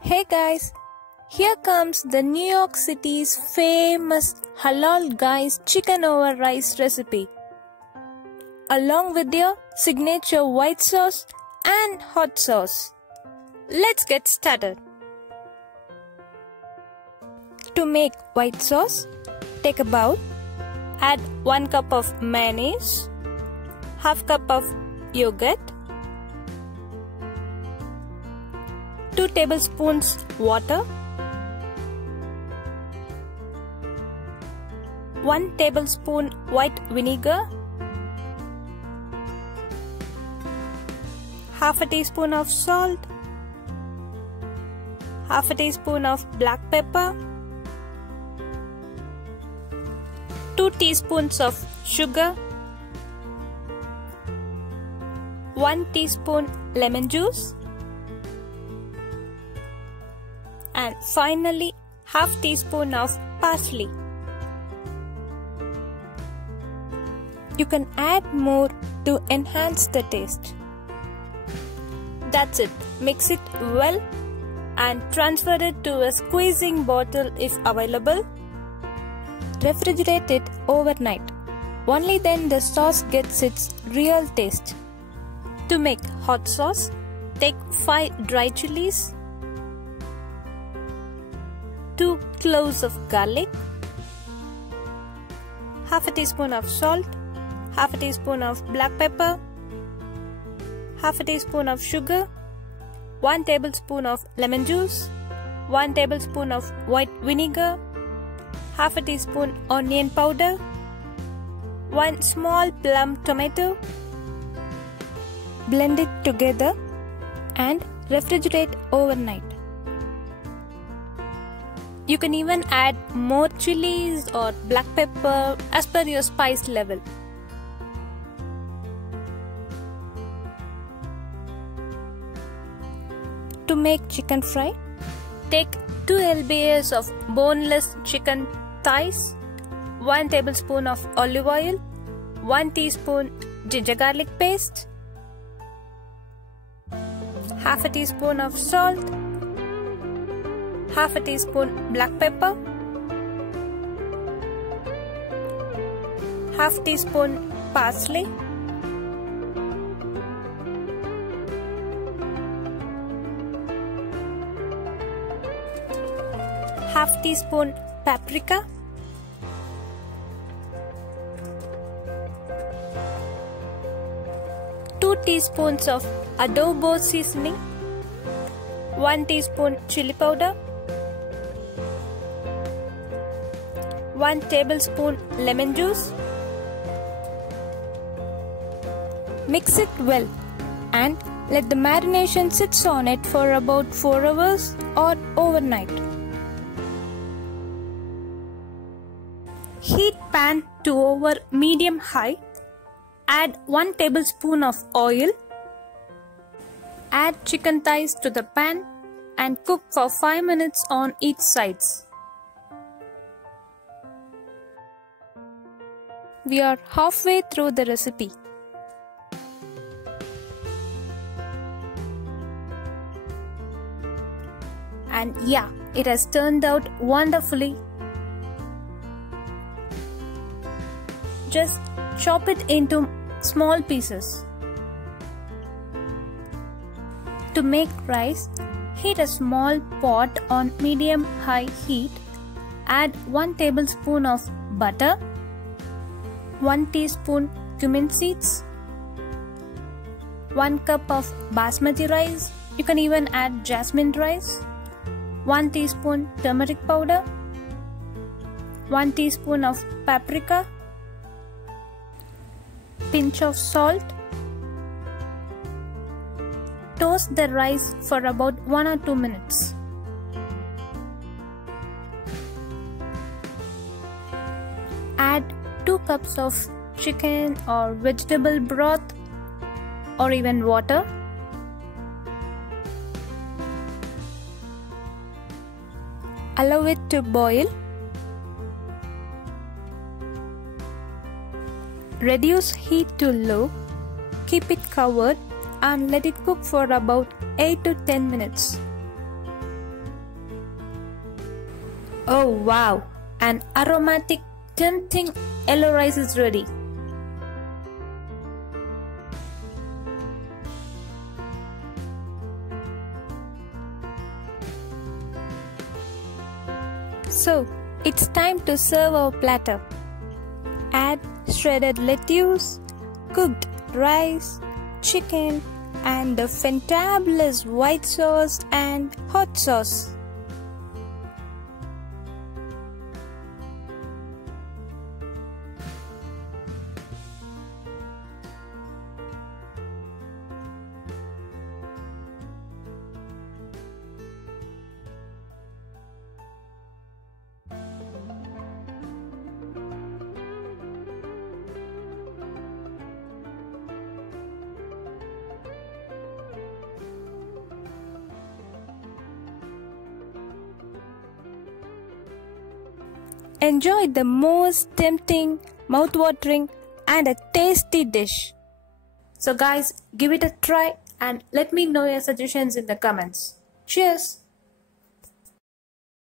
Hey guys, here comes the New York City's famous Halal Guys Chicken over rice recipe, along with your signature white sauce and hot sauce. Let's get started. To make white sauce, take a bowl, add 1 cup of mayonnaise, half cup of yogurt, 2 tablespoons water, 1 tablespoon white vinegar, half a teaspoon of salt, half a teaspoon of black pepper, 2 teaspoons of sugar, 1 teaspoon lemon juice, and finally half teaspoon of parsley. You can add more to enhance the taste. That's it. Mix it well and transfer it to a squeezing bottle if available. Refrigerate it overnight. Only then the sauce gets its real taste. To make hot sauce, take 5 dry chilies, 2 cloves of garlic, half a teaspoon of salt, half a teaspoon of black pepper, half a teaspoon of sugar, 1 tablespoon of lemon juice, 1 tablespoon of white vinegar, half a teaspoon onion powder, 1 small plum tomato. Blend it together and refrigerate overnight. You can even add more chilies or black pepper as per your spice level. To make chicken fry, take 2 lbs of boneless chicken thighs, 1 tablespoon of olive oil, 1 teaspoon ginger garlic paste, half a teaspoon of salt, half a teaspoon black pepper, half teaspoon parsley, half teaspoon paprika, two teaspoons of adobo seasoning, 1 teaspoon chili powder, 1 tablespoon lemon juice. Mix it well and let the marination sit on it for about 4 hours or overnight. Heat pan to over medium high. Add 1 tablespoon of oil. Add chicken thighs to the pan and cook for 5 minutes on each sides. We are halfway through the recipe. And yeah, it has turned out wonderfully. Just chop it into small pieces. To make rice, heat a small pot on medium-high heat. Add 1 tablespoon of butter, 1 teaspoon cumin seeds, 1 cup of basmati rice. You can even add jasmine rice, 1 teaspoon turmeric powder, 1 teaspoon of paprika, pinch of salt. Toast the rice for about 1 or 2 minutes. Add 2 cups of chicken or vegetable broth or even water. Allow it to boil. Reduce heat to low. Keep it covered and let it cook for about 8 to 10 minutes. Oh wow! An aromatic, tempting yellow rice is ready. So, it's time to serve our platter. Add shredded lettuce, cooked rice, chicken, and the fantabulous white sauce and hot sauce. Enjoy the most tempting, mouth-watering and a tasty dish. So guys, give it a try and let me know your suggestions in the comments. Cheers!